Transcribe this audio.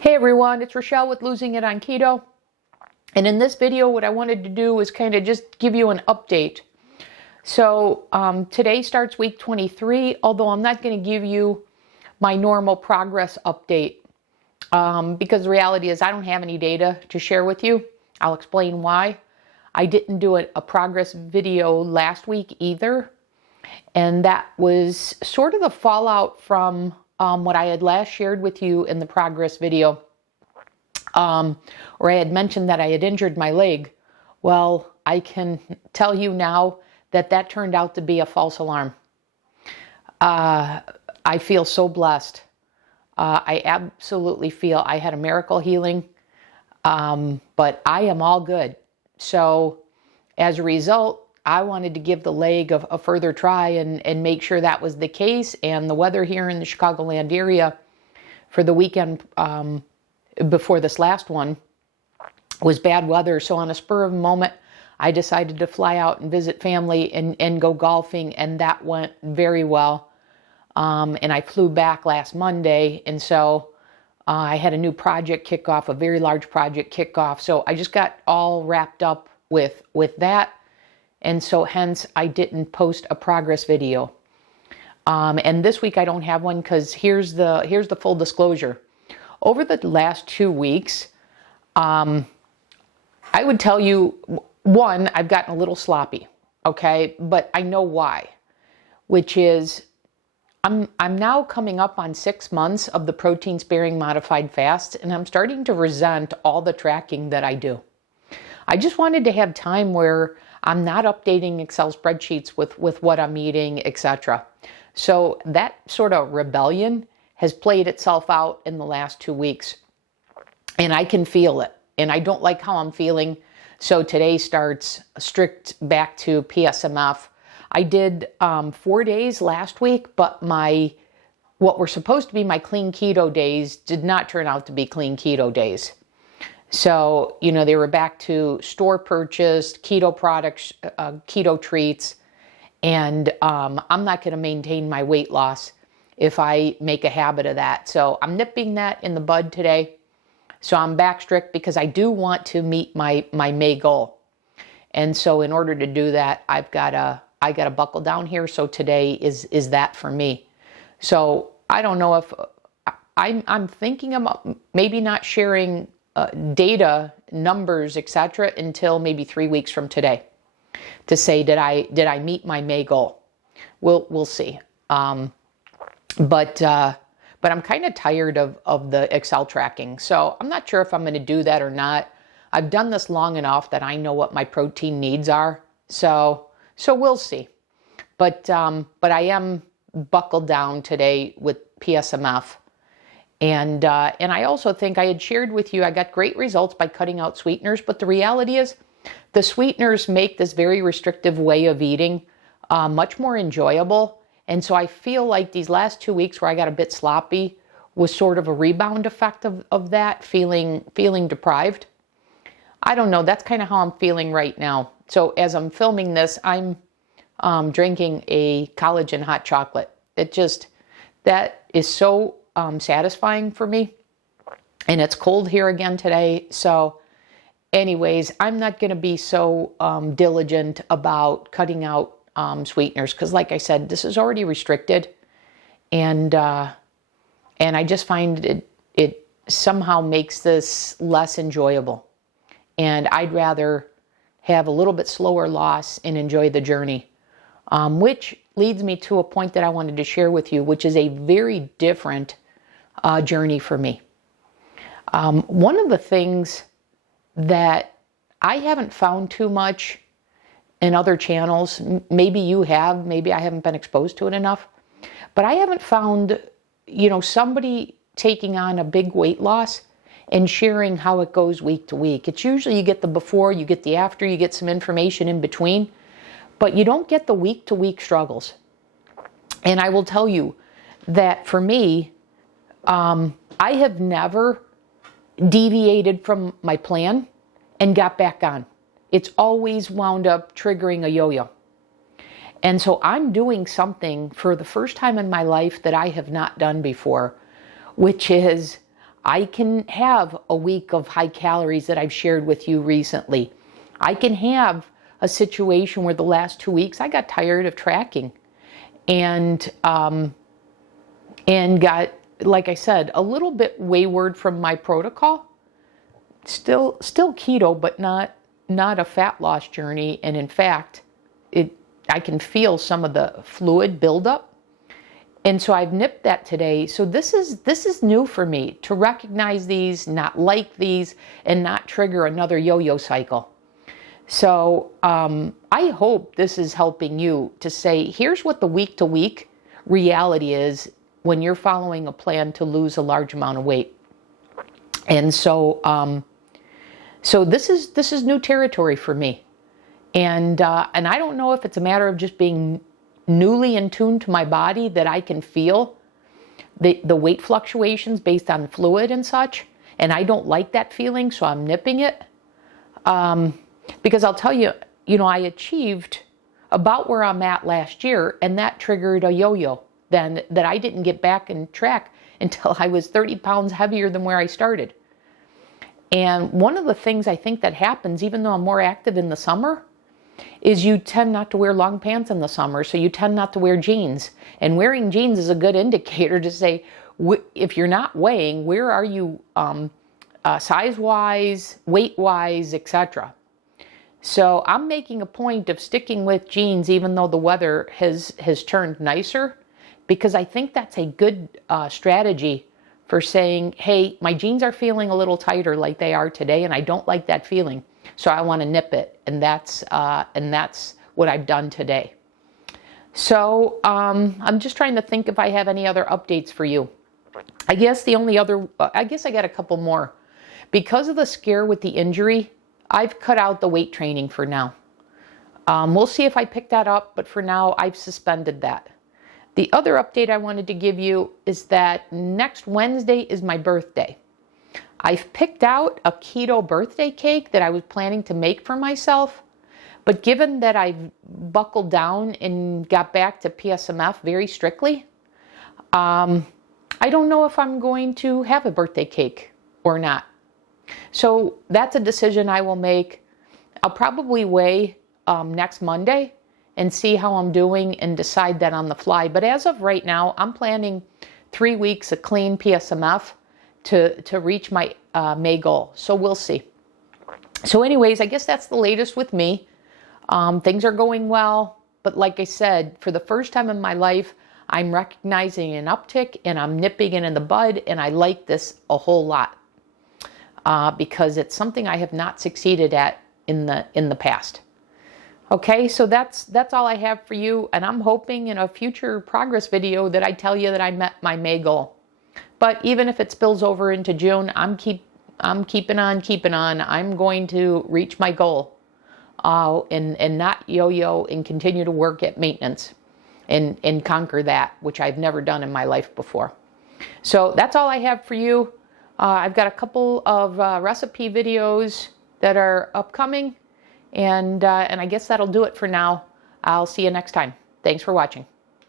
Hey everyone, it's Rochelle with Losing It on Keto. And in this video, what I wanted to do is kind of just give you an update. So today starts week 23, although I'm not going to give you my normal progress update because the reality is I don't have any data to share with you. I'll explain why. I didn't do a progress video last week either. And that was sort of the fallout from what I had last shared with you in the progress video, where I had mentioned that I had injured my leg. Well, I can tell you now that that turned out to be a false alarm. I feel so blessed. I absolutely feel I had a miracle healing, but I am all good. So as a result, I wanted to give the leg a further try and make sure that was the case. And the weather here in the Chicagoland area for the weekend before this last one was bad weather. So on a spur of a moment, I decided to fly out and visit family and go golfing. And that went very well. And I flew back last Monday. And so I had a new project kickoff, a very large project kickoff. So I just got all wrapped up with that. And so hence I didn't post a progress video. And this week I don't have one because here's the full disclosure. Over the last 2 weeks, I would tell you, one, I've gotten a little sloppy, okay? But I know why, which is I'm now coming up on 6 months of the protein sparing modified fast, and I'm starting to resent all the tracking that I do. I just wanted to have time where I'm not updating Excel spreadsheets with what I'm eating, etc. So that sort of rebellion has played itself out in the last 2 weeks. And I can feel it. And I don't like how I'm feeling. So today starts strict back to PSMF. I did 4 days last week, but what were supposed to be my clean keto days did not turn out to be clean keto days. So, they were back to store purchased keto products, keto treats, and I'm not going to maintain my weight loss if I make a habit of that. So I'm nipping that in the bud today. So I'm back strict because I do want to meet my May goal. And so in order to do that, I got to buckle down here. So today is that for me. So I don't know if I'm thinking about maybe not sharing data, numbers, etc. until maybe 3 weeks from today to say, did I meet my May goal? We'll see. But I'm kind of tired of the Excel tracking. So I'm not sure if I'm going to do that or not. I've done this long enough that I know what my protein needs are. So we'll see. But I am buckled down today with PSMF. And I also think I had shared with you, I got great results by cutting out sweeteners, but the reality is the sweeteners make this very restrictive way of eating much more enjoyable. And so I feel like these last 2 weeks where I got a bit sloppy was sort of a rebound effect of that, feeling deprived. I don't know, that's kind of how I'm feeling right now. So as I'm filming this, I'm drinking a collagen hot chocolate. That is so satisfying for me. And it's cold here again today. So anyways, I'm not going to be so diligent about cutting out sweeteners because like I said, this is already restricted. And I just find it somehow makes this less enjoyable. And I'd rather have a little bit slower loss and enjoy the journey. Which leads me to a point that I wanted to share with you, which is a very different journey for me. One of the things that I haven't found too much in other channels, maybe you have, maybe I haven't been exposed to it enough, but I haven't found, somebody taking on a big weight loss and sharing how it goes week to week. It's usually you get the before, you get the after, you get some information in between, but you don't get the week to week struggles. And I will tell you that for me, I have never deviated from my plan and got back on. It's always wound up triggering a yo-yo. And so I'm doing something for the first time in my life that I have not done before, which is I can have a week of high calories that I've shared with you recently. I can have a situation where the last 2 weeks I got tired of tracking and got, like I said, a little bit wayward from my protocol. Still keto, but not a fat loss journey. And in fact, I can feel some of the fluid buildup. And so I've nipped that today. So this is new for me, to recognize these, not like these, and not trigger another yo-yo cycle. So I hope this is helping you to say, here's what the week-to-week reality is when you're following a plan to lose a large amount of weight. And so so this is new territory for me. And I don't know if it's a matter of just being newly in tune to my body, that I can feel the weight fluctuations based on fluid and such. And I don't like that feeling, so I'm nipping it. Because I'll tell you, I achieved about where I'm at last year, and that triggered a yo-yo then that I didn't get back and track until I was 30 pounds heavier than where I started. And one of the things I think that happens, even though I'm more active in the summer, is you tend not to wear long pants in the summer, so you tend not to wear jeans. And wearing jeans is a good indicator to say, if you're not weighing, where are you size-wise, weight-wise, etc. So I'm making a point of sticking with jeans even though the weather has turned nicer, because I think that's a good strategy for saying, hey, my jeans are feeling a little tighter like they are today, and I don't like that feeling, so I want to nip it. And that's what I've done today. So I'm just trying to think if I have any other updates for you. I guess I got a couple more. Because of the scare with the injury, I've cut out the weight training for now. We'll see if I pick that up, but for now I've suspended that. The other update I wanted to give you is that next Wednesday is my birthday. I've picked out a keto birthday cake that I was planning to make for myself, but given that I've buckled down and got back to PSMF very strictly, I don't know if I'm going to have a birthday cake or not. So that's a decision I will make. I'll probably weigh next Monday and see how I'm doing and decide that on the fly. But as of right now, I'm planning 3 weeks of clean PSMF to reach my May goal. So we'll see. So anyways, I guess that's the latest with me. Things are going well. But like I said, for the first time in my life, I'm recognizing an uptick and I'm nipping it in the bud. And I like this a whole lot because it's something I have not succeeded at in the past. Okay, so that's all I have for you, and I'm hoping in a future progress video that I tell you that I met my May goal. But even if it spills over into June, I'm keeping on. I'm going to reach my goal, and not yo-yo, and continue to work at maintenance, and conquer that, which I've never done in my life before. So that's all I have for you. I've got a couple of recipe videos that are upcoming. And I guess that'll do it for now. I'll see you next time. Thanks for watching.